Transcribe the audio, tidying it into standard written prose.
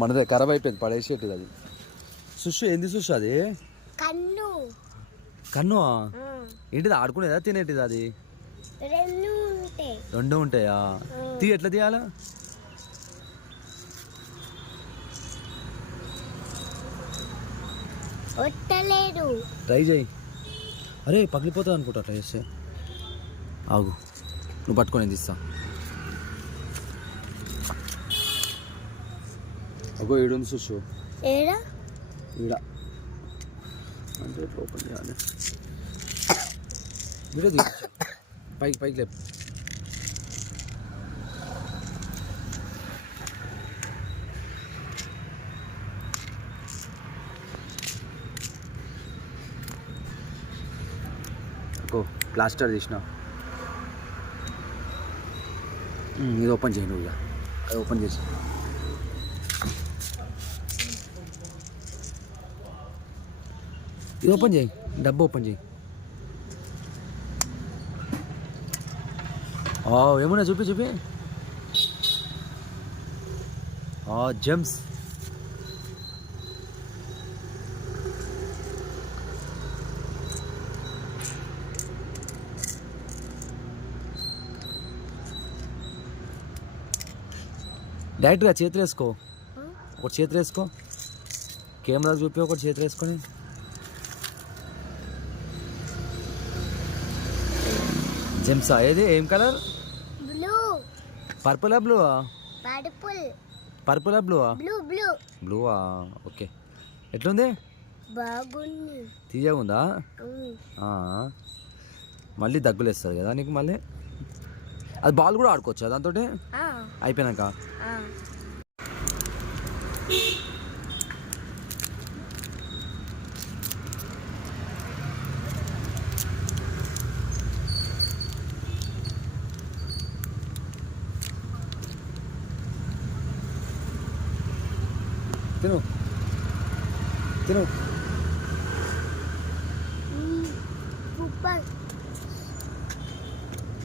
మనదే ఖరాబ్ అయిపోయింది, పడేసేట్టుది అది. సుషు ఏంది సుషు అది? కన్ను. కన్ను ఏంటిది? ఆడుకునేదా తినేటిది అది? రెండు ఉంటాయా? ఎట్లా తీయాలా? ట్రై చేయి. అరే పగిలిపోతుంది అనుకుంటా అట్లా చేస్తే. ఆగు, నువ్వు పట్టుకొని తీస్తా. అగో ఏడుంది సుషు. ఈడ అంటే ఓపెన్ చేయాలి. వీడియో తీసు, పైకి పైకి లేపు. ప్లాస్టర్ తీసిన. ఇది ఓపెన్ చేయి నువ్వు. అది ఓపెన్ చేసి ఇది ఓపెన్ చేయి, డబ్బు ఓపెన్ చేయి. ఏమన్నా చూపి చూపి. జెమ్స్. డైరెక్ట్గా చేతులు వేసుకో, ఒకటి చేతులు వేసుకో. కెమెరా చూపి ఒకటి చేతులు వేసుకొని. జెమ్సా? ఏది ఏం కలర్? పర్పులా బ్లూవా? పర్పులా బ్లూవా? బ్లూవా? ఓకే. ఎట్లుంది? బాగుంది. తీయగా ఉందా? మళ్ళీ దగ్గులు వేస్తుంది కదా నీకు మళ్ళీ. అది బాల్ కూడా ఆడుకోవచ్చా దాంతో అయిపోయినాక? తిను తిను.